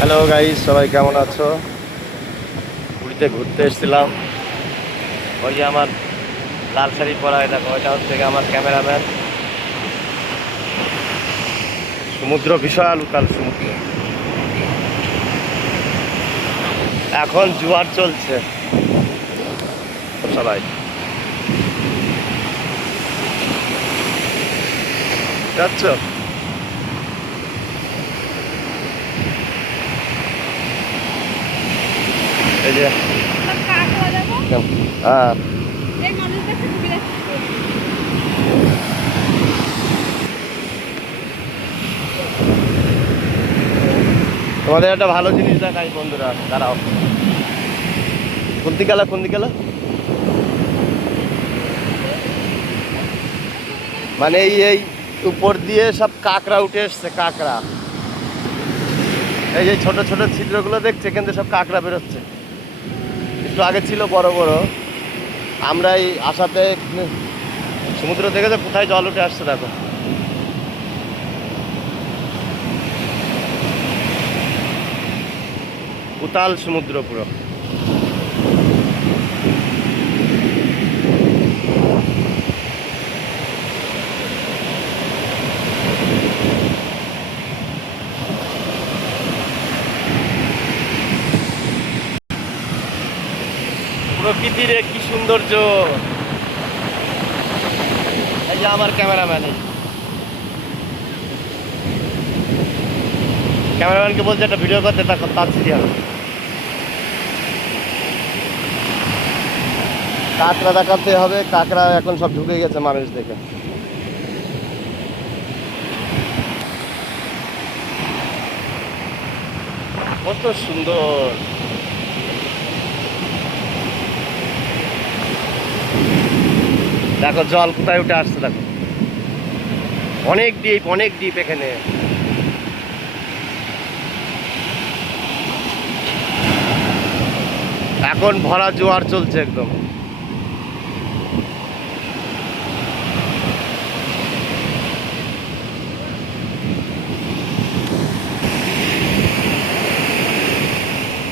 Hello guys, সবাই কেমন আছো? পুরীতে ঘুরতে এসেছিলাম। ওই যে আমার লাল শাড়ি পরা, দেখো ওইটা হচ্ছে গিয়ে আমার ক্যামেরাম্যান। সমুদ্র বিশাল উতাল সমুদ্র, এখন জোয়ার চলছে। সবাই যাচ্ছ? এই যে হ্যাঁ, তোমাদের একটা ভালো জিনিস দেখাই বন্ধুরা, দাঁড়াও। কোন দিকে গেলা? মানে এই উপর দিয়ে সব কাঁকড়া উঠে এসছে, কাঁকড়া। এই যে ছোট ছোট ছিদ্রগুলো দেখছে, কিন্তু সব কাঁকড়া বেরোচ্ছে। একটু আগে ছিল বড় বড়। আমরা এই আসাতে সমুদ্র থেকে যে কোথায় জল উঠে আসছে দেখো। উতাল সমুদ্র পুরো। প্রকৃতির কি সৌন্দর্য! এই যে আমার ক্যামেরাম্যানকে বলছে একটা ভিডিও করতে, তাচ্ছি আমি। কাঁকড়া দেখাতে হবে, কাঁকড়া এখন সব ঢুকে গেছে মানুষ দেখে। কত সুন্দর! দেখো জল কোথায় উঠে আসছে, দেখো অনেক ডিপ এখানে। এখন ভরা জোয়ার চলছে একদম।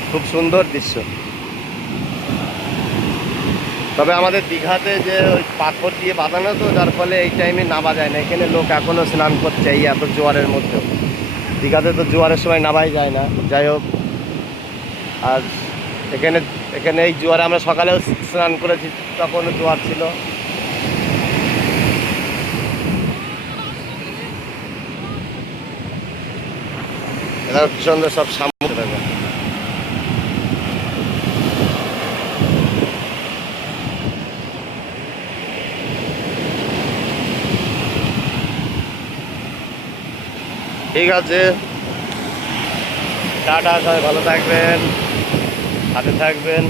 খুব সুন্দর দৃশ্য। তবে আমাদের দীঘাতে যে ওই পাথর দিয়ে বাঁধানো, তো যার ফলে এই টাইমে নামা যায় না। এখানে লোক এখনো স্নান করছে এই এত জোয়ারের মধ্যেও। দীঘাতে তো জোয়ারের সময় নামাই যায় না, যাই হোক। আর এখানে এখানে এই জোয়ারে আমরা সকালেও স্নান করেছি, তখন জোয়ার ছিল। এটা কি সুন্দর সব সামনে দেখো। ঠিক আছে, টাটা, সবাই ভালো থাকবেন, সাথে থাকবেন,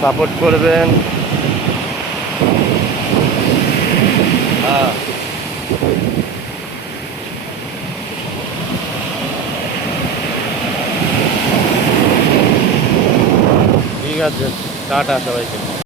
সাপোর্ট করবেন। হ্যাঁ, ঠিক আছে, টাটা সবাইকে।